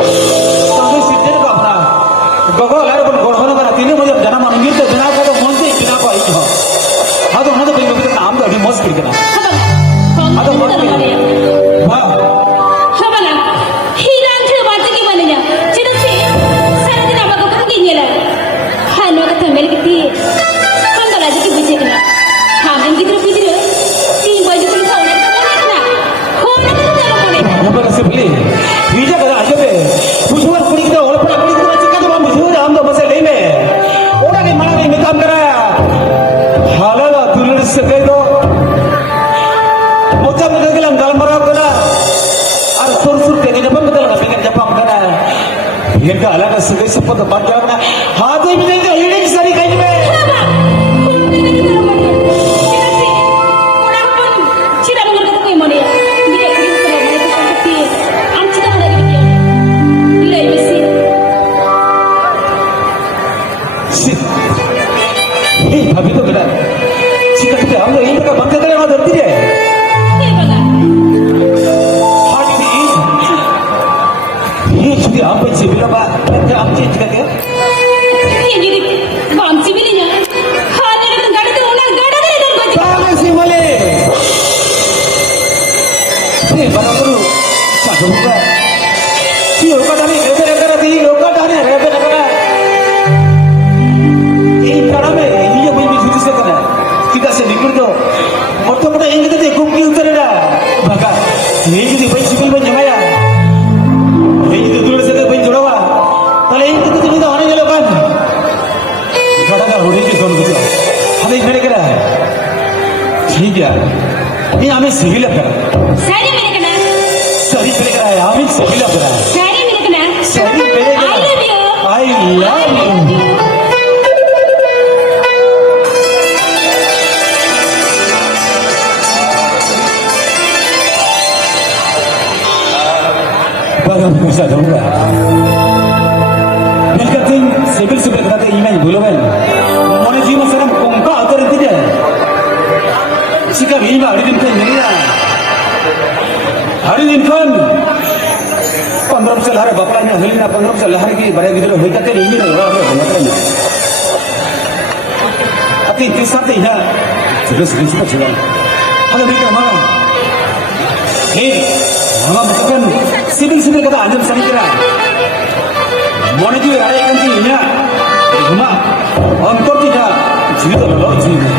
Tapi sidir ka apna. Gogo lar pun gorhona kara tinu mujhe jana manungir to bina ka to monse bina ko ai ho. Ado hana to bina naam to adi mos kirkana. Ado mos kirkana. Wow. Habala. Hiran thir baat ki banenya. Chida se sara din amaga ko kinyela. Hano ka thamel kiti. Hangala ji ki bije kana. Hamen gidro bidro. Ti baju ko sauna ka mone na. Hona ka jalo mone. Apa kasi beli? Bija kada aja be. Bujuan kuri kita orang pernah kuri kita cakap tu bang bujuan am tu masih leh me. Orang ni mana ni mitam kara. Halal tulur sekai tu. Macam macam kelam dalam marah kena. Ar sur kena japa betul lah pengen japa kena. Yang dah alam sekai sempat tempat japa na. Hati ni jangan hilang sari kaji me. अभी तो बेटा सीधा सीधे हम लोग यहीं तक बंद करके वहाँ धरती है हाँ ये चीज़ हम पे चिबिला बा क्या हम चीज़ करते हैं ये जी बाम चिबिली ना हाँ तेरे तो गाड़ी तो उन्हें गाड़ा दे इधर बच बाम सिमले ये बना करो चाहूँ क्या ये होगा डाली रेबे नगरा दी होगा डाली रेबे नगरा ये करा में kita sedikit tu, waktu kita ingin kita kumpul terada, maka ini jadi bayi sipil bayi jemaya, ini jadi dulu saya bayi jodoh, kalau ini kita jadi orang yang lepas, kadang-kadang orang itu soal betul, ada yang mereka dah, ठीक है, ini kami sipil apa? Sari mereka na, sari mereka, kami sipil apa? Sari mereka na, sari mereka, I love you. Bagang bisa dong lah. Mereka ting sebel kata email belum kan? Mana jiwa seram kongka atau itu dia? Jika email hari ini kan ni lah. Hari ini kan 15 साल हरे बकरा ने हलिना 15 साल हरे की बड़े गिदरो होई कते नहीं रो रो मतलब नहीं अति तीसरा है terus risiko jalan ada mikir mana Mama bukan sibing kata anjam sani kira. Mana tu ada ikan tinya, cuma antor tidak cerita lalu cerita.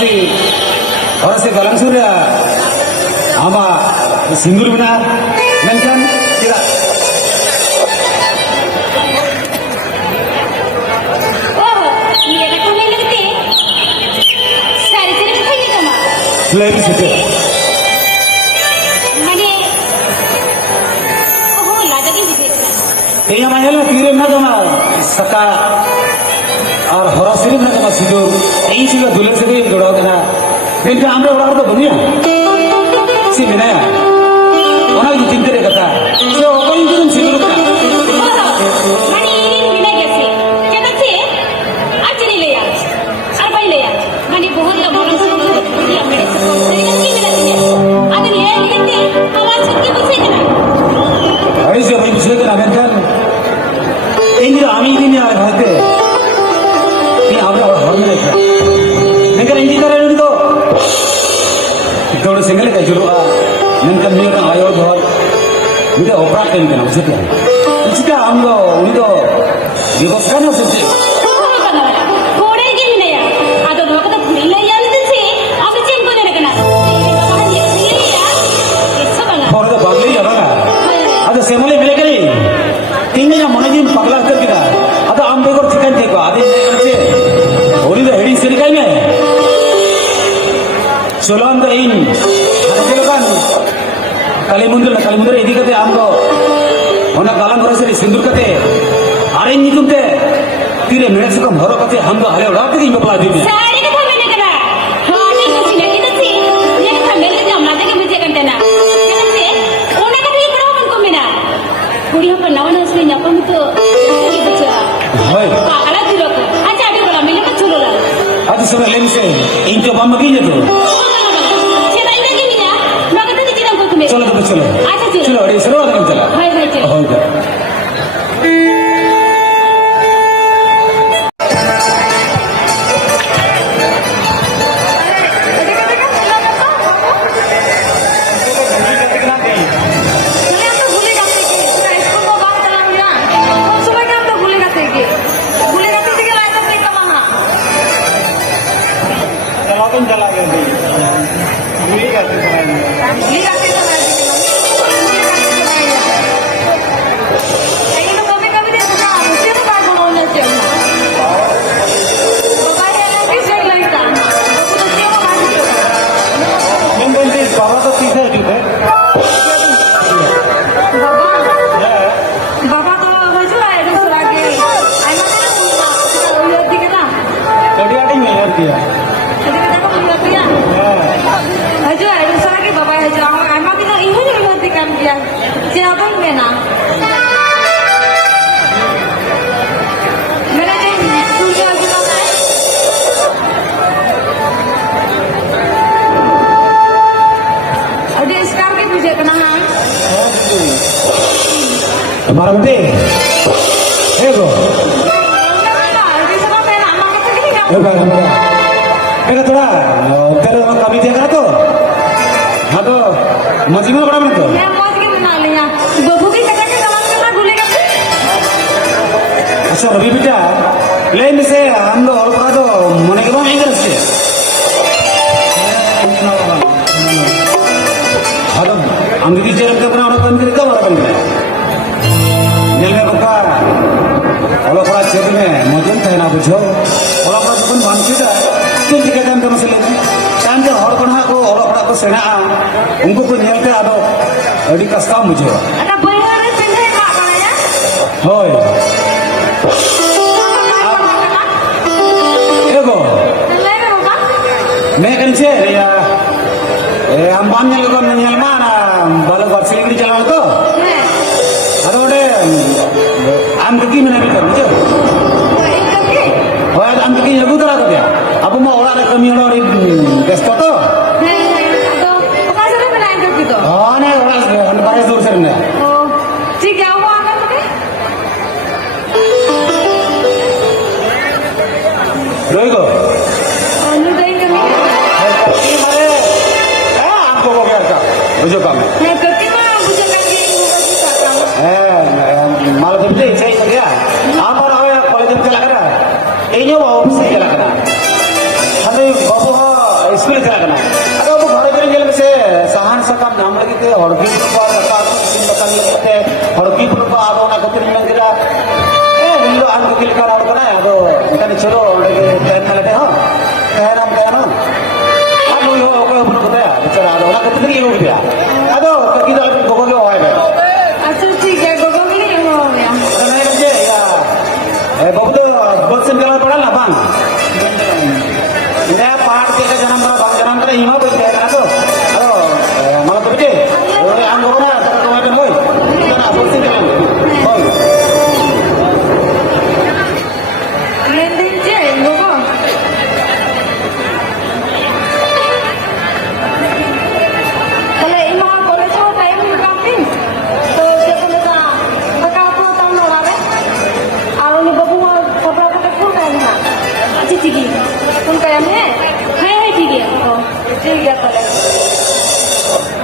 si galang surya ama sindur benar menkan tidak Oh, ini anak kami lagi. Sari sini kaya kama. lebih sedih Mane. Oh, lada ki bisa. kayaknya mahal kirim na kama saka और हरा सिर्फ ना कमा सिद्धू यही चीज़ दुल्हन से भी जुड़ा होता है इनका हमरे बड़ा तो दुनिया सी बिना उन्हें जो चिंता नहीं करता से ओको इन तुम सिद्धू का Oh, mane ini bila gasi. Kita sih, aja ni leya. Arba leya. Mane बहुत la बोलने से dia मेरे से लेकिन की bila dia. Ada leya ni kan आवाज करके पूछे क्या? ऐसे भाई पूछे कि नाम क्या इंदिरा आमी भी नहीं आ रहे थे ये हमरे हर में देखा लेकिन इंदिरा रहने दो थोड़े सिंगल का जुड़वा नंतर मेरे का आयो बहुत मुझे ऑपरा टेन करना उसे क्या इसका हम लोग उन्हीं तो व्यवस्था ना सोचे थोड़े की भी नहीं आ तो लोग तो भूल ले यार तुझे अब चेंज को देने करना कहां ये यार कैसा बना और तो बागले ही जाता है अरे सेमले मिले करी तीन या मन दिन पगला कर किया अरे हम देखो चिकन देखो आधे से उन्हीं तो हेडिंग सिर कहीं में सोलन तो इन हर जगह kalimundur ini kate amdo ona galang gore seri sindur kate are ni tumte tire mere sukam horo kate hamdo hale oda te imba pala dibi सारी का था मैंने करा हाँ नहीं कुछ नहीं किधर से ये था मेरे से हम लाते के मुझे करते ना किधर से उन्हें का तो ये बड़ा मन को मिला पूरी हम पर नवन हंसने न्यापन तो ये बच्चा hoy पागला दिलो को अच्छा अभी बोला मिले का चलो ला adu sura lemse into bamma ki jeto चला इधर की मिला मगर तो जितना को तुम्हें chalo to chalo अच्छा चलो chalo ade sura adam chala भाई भाई चलो hoy बाबा तो बजू आए दूसरा के आई मतलब उन्हें दिखे ना jadi kita kok lihat dia haju aja दूसरा के बाबा हजू आई मतलब ना इहो जो दिखान दिया siapa yang kena मेरा जो सूर्य अभी ना अभी स्कार के पूछे कना हाँ हमारा बते ego Ega थोड़ा तेरे को कभी देखा तो हाँ तो मजी में बड़ा बन तो मैं मौज के बना लिया बबू की कटा के कमाल करना भूलेगा अच्छा रवि बेटा ले मिसे हम लोग और पका तो मने के बाद नहीं कर सकते हाँ तो हम भी चेहरे पे अपना और काम करके कब आ रहा है जेल में बका और पका चेहरे में मौजूद है ना बुझो और पका तो कौन मानसिक है किन दिखे टाइम तो मसले टाइम तो और पढ़ा को और पढ़ा को सेना उनको कोई नियल के आदो अड़ी कस्ता मुझे ada bayar pindah mak ya होय ego lain apa मैं कंचे या हम balm nyel ko nyel mana balo gak siligri jalan to adode am kiki mana bitar bujo hoy am kiki yagu tara to ya abu mau ora re kami ora ri besto to oh ne ora han bare dur ser ne ठीक है वो आकर मुझे रोइगो नु देंगे ककी मारे आपको हो गया का बुझो काम मैं करती हूँ मुझे करके माल दबते सही हो गया आप और आवे कॉलेज में चला करा ये जो ऑफिस से चला करा हमें बाबू kete horgi purba kata sin bakal kete horgi purba ado na kete nang kira dulu an kekil kala kana ado kan chalo lagi plan na late ha kaya nam ado yo ko pun kete bicara ado na kete ni yo dia ado kekil gogo ge hoy be अच्छा ठीक है गोगो भी नहीं हो गया kana je ya babu to bosen kala pada na bang ini part ke janam kala bang janam kala ima boy ke na to ado malah to bide oi an gogo na ta ko be hoy kana bosen kala hoy लेंदिन J Gogo kalau ima boleh coba time di camping तो dia boleh tak bakal aku tahu no rabe आरो ni बाबू कपड़ा पके full time ना अच्छी ठीक है full time है ठीक है तो ठीक है चले